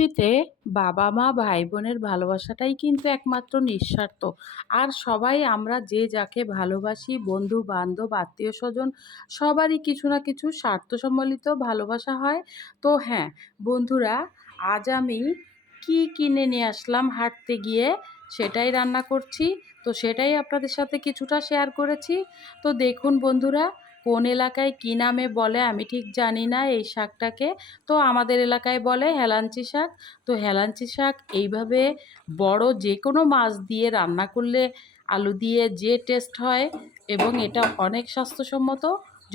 পৃথিবীতে বাবা মা ভাই বোনের ভালোবাসাটাই কিন্তু একমাত্র নিঃস্বার্থ। আর সবাই আমরা যে যাকে ভালোবাসি, বন্ধু বান্ধব আত্মীয় স্বজন সবারই কিছু না কিছু স্বার্থ সম্বলিত ভালোবাসা হয়। তো হ্যাঁ বন্ধুরা, আজ আমি কি কিনে নিয়ে আসলাম হাঁটতে গিয়ে সেটাই রান্না করছি। তো সেটাই আপনাদের সাথে কিছুটা শেয়ার করেছি। তো দেখুন বন্ধুরা, কোন এলাকায় কী নামে বলে আমি ঠিক জানি না এই শাকটাকে। তো আমাদের এলাকায় বলে হেলাঞ্চি শাক। তো হেলাঞ্চি শাক এইভাবে বড় যে কোনো মাছ দিয়ে রান্না করলে, আলু দিয়ে যে টেস্ট হয়, এবং এটা অনেক স্বাস্থ্যসম্মত।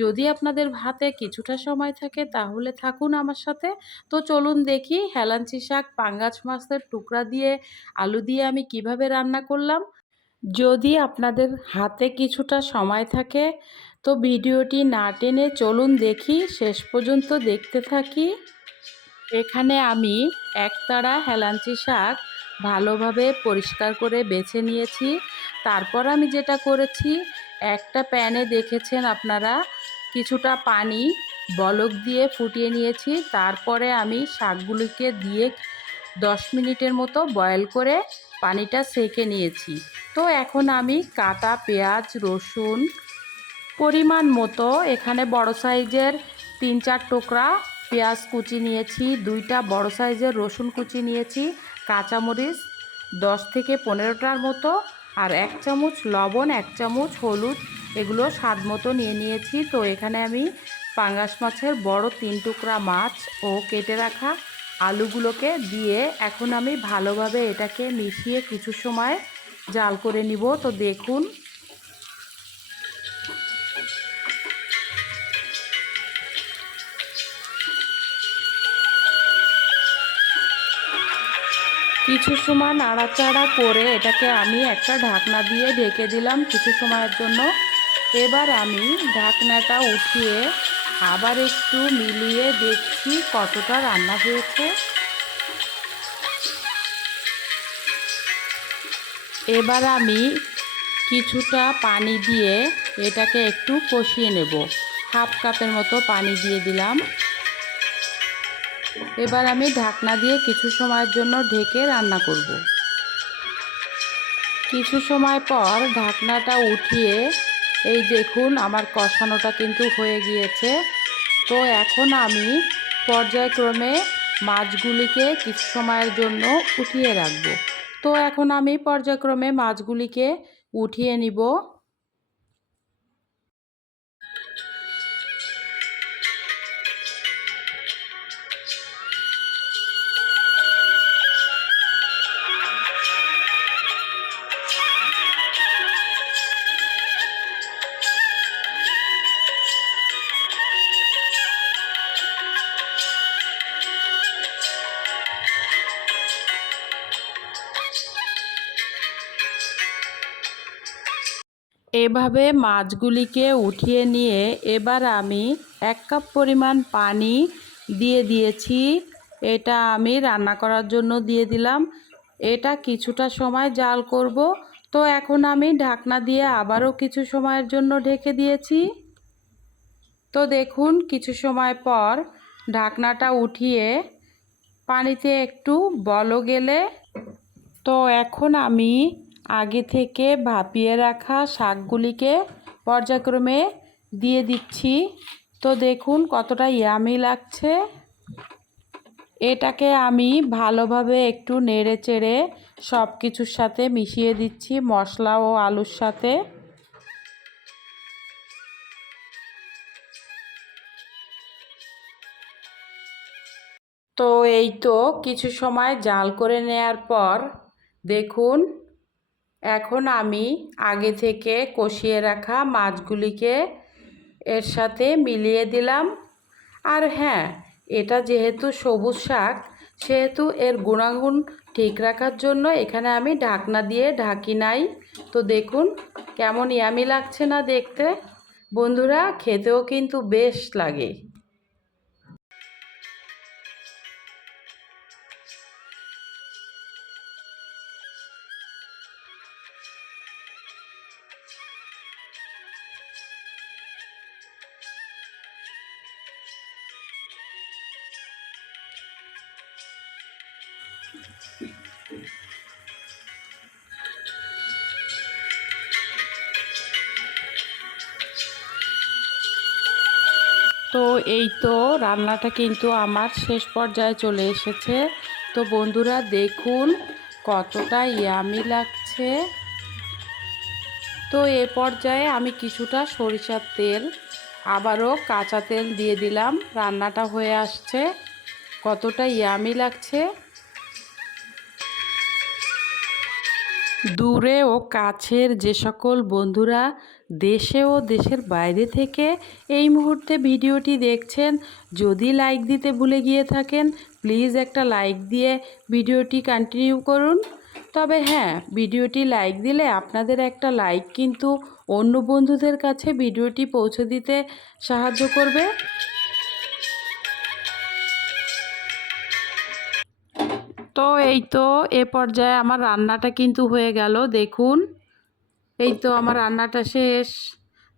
যদি আপনাদের হাতে কিছুটা সময় থাকে তাহলে থাকুন আমার সাথে। তো চলুন দেখি হেলাঞ্চি শাক পাঙ্গাস মাছের টুকরা দিয়ে আলু দিয়ে আমি কিভাবে রান্না করলাম। যদি আপনাদের হাতে কিছুটা সময় থাকে তো ভিডিওটি না টেনে চলুন দেখি, শেষ পর্যন্ত দেখতে থাকি। এখানে আমি একতাড়া হেলাঞ্চি শাক ভালোভাবে পরিষ্কার করে বেছে নিয়েছি। তারপর আমি যেটা করেছি, একটা প্যানে দেখেছেন আপনারা কিছুটা পানি বলক দিয়ে ফুটিয়ে নিয়েছি। তারপরে আমি শাকগুলিকে দিয়ে 10 মিনিটের মতো বয়েল করে পানিটা ছেঁকে নিয়েছি। তো এখন আমি কাটা পেঁয়াজ রসুন পরিমাণ মতো, এখানে বড় সাইজের 3-4 টুকরা পেঁয়াজ কুচি নিয়েছি, 2টা বড় সাইজের রসুন কুচি নিয়েছি, কাঁচামরিচ 10 থেকে 15টার মতো, আর 1 চামচ লবণ 1 চামচ হলুদ, এগুলো স্বাদ মতো নিয়ে নিয়েছি। তো এখানে আমি পাঙ্গাস মাছের বড় 3 টুকরা মাছ ও কেটে রাখা আলুগুলোকে দিয়ে এখন আমি ভালোভাবে এটাকে মিশিয়ে কিছু সময় জাল করে নিব। তো দেখুন, কিছু সময় নাড়াচাড়া করে এটাকে আমি একটা ঢাকনা দিয়ে ঢেকে দিলাম কিছু সময়ের জন্য। এবার আমি ঢাকনাটা উঠিয়ে আবার একটু মিলিয়ে দেখছি কতটা রান্না হয়েছে। এবার আমি কিছুটা পানি দিয়ে এটাকে একটু কষিয়ে নেব। হাফ কাপের মতো পানি দিয়ে দিলাম। এবার আমি ঢাকনা দিয়ে কিছু সময়ের জন্য ঢেকে রান্না করব। কিছু সময় পর ঢাকনাটা উঠিয়ে এই দেখুন আমার কষানোটা কিন্তু হয়ে গিয়েছে। তো এখন আমি পর্যায়ক্রমে মাছগুলিকে কিছু সময়ের জন্য উঠিয়ে রাখব। তো এখন আমি পর্যায়ক্রমে মাছগুলিকে উঠিয়ে নিব। এভাবে মাছগুলিকে উঠিয়ে নিয়ে এবার আমি 1 কাপ পরিমাণ পানি দিয়ে দিয়েছি। এটা আমি রান্না করার জন্য দিয়ে দিলাম। এটা কিছুটা সময় জাল করব। তো এখন আমি ঢাকনা দিয়ে আবারও কিছু সময়ের জন্য ঢেকে দিয়েছি। তো দেখুন কিছু সময় পর ঢাকনাটা উঠিয়ে পানিতে একটু বলক এলে, তো এখন আমি আগে থেকে ভাপিয়ে রাখা শাকগুলিকে পর্যায়ক্রমে দিয়ে দিচ্ছি। তো দেখুন কতটা ইয়ামি লাগছে। এটাকে আমি ভালোভাবে একটু নেড়ে চেড়ে সব কিছুর সাথে মিশিয়ে দিচ্ছি, মশলা ও আলুর সাথে। তো এই তো কিছু সময় জাল করে নেয়ার পর দেখুন এখন আমি আগে থেকে কষিয়ে রাখা মাছগুলিকে এর সাথে মিলিয়ে দিলাম। আর হ্যাঁ, এটা যেহেতু সবুজ শাক সেহেতু এর গুণাগুণ ঠিক রাখার জন্য এখানে আমি ঢাকনা দিয়ে ঢাকি নাই। তো দেখুন কেমন ইয়ামি লাগছে না দেখতে। বন্ধুরা, খেতেও কিন্তু বেশ লাগে। তো এই তো রান্নাটা কিন্তু আমার শেষ পর্যায়ে চলে এসেছে। তো বন্ধুরা দেখুন কতটা ইয়ামি লাগছে। তো এ পর্যায়ে আমি কিছুটা সরিষার তেল আবারও কাঁচা তেল দিয়ে দিলাম। রান্নাটা হয়ে আসছে, কতটা ইয়ামি লাগছে। দূরে ও কাছের যে সকল বন্ধুরা দেশে ও দেশের বাইরে থেকে এই মুহূর্তে ভিডিওটি দেখছেন, যদি লাইক দিতে ভুলে গিয়ে থাকেন প্লিজ একটা লাইক দিয়ে ভিডিওটি কন্টিনিউ করুন। তবে হ্যাঁ, ভিডিওটি লাইক দিলে আপনাদের একটা লাইক কিন্তু অন্য বন্ধুদের কাছে ভিডিওটি পৌঁছে দিতে সাহায্য করবে। তো এই তো এ পর্যায়ে আমার রান্নাটা কিন্তু হয়ে গেল। দেখুন এই তো আমার রান্নাটা শেষ।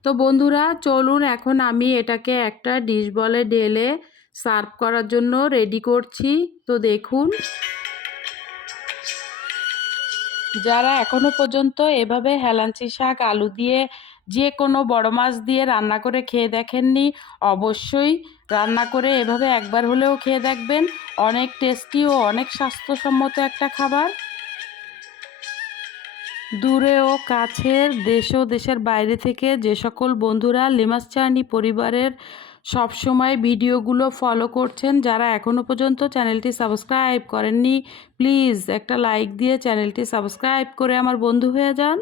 তো বন্ধুরা চলুন এখন আমি এটাকে একটা ডিশ বলে ঢেলে সার্ভ করার জন্য রেডি করছি। তো দেখুন, যারা এখনো পর্যন্ত এভাবে হেলাঞ্চি শাক আলু দিয়ে যে কোনো বড় মাছ দিয়ে রান্না করে খেয়ে দেখেননি, অবশ্যই রান্না করে এভাবে একবার হলেও খেয়ে দেখবেন। অনেক টেস্টি ও অনেক স্বাস্থ্যসম্মত একটা খাবার। দূরে ও কাছের দেশ ও দেশের বাইরে থেকে যে সকল বন্ধুরা লিমাস জার্নি পরিবারের সবসময় ভিডিওগুলো ফলো করছেন, যারা এখনও পর্যন্ত চ্যানেলটি সাবস্ক্রাইব করেননি প্লিজ একটা লাইক দিয়ে চ্যানেলটি সাবস্ক্রাইব করে আমার বন্ধু হয়ে যান।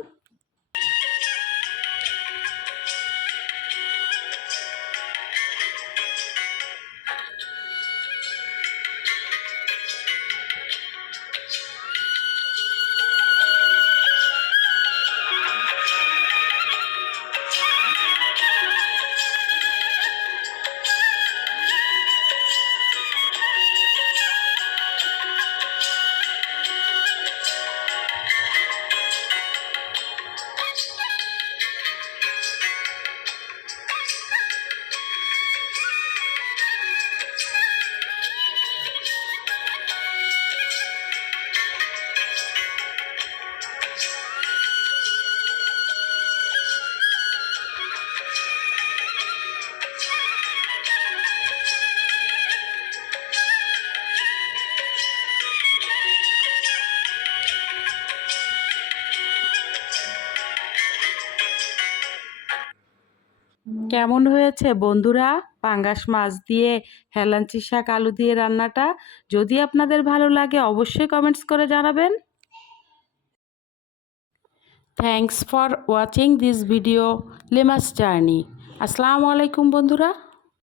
কেমন হয়েছে বন্ধুরা পাঙ্গাস মাছ দিয়ে হেলাঞ্চি শাক আলু দিয়ে রান্নাটা? যদি আপনাদের ভালো লাগে অবশ্যই কমেন্টস করে জানাবেন। Thanks for watching this video লিমাস জার্নি। আসসালামু আলাইকুম বন্ধুরা।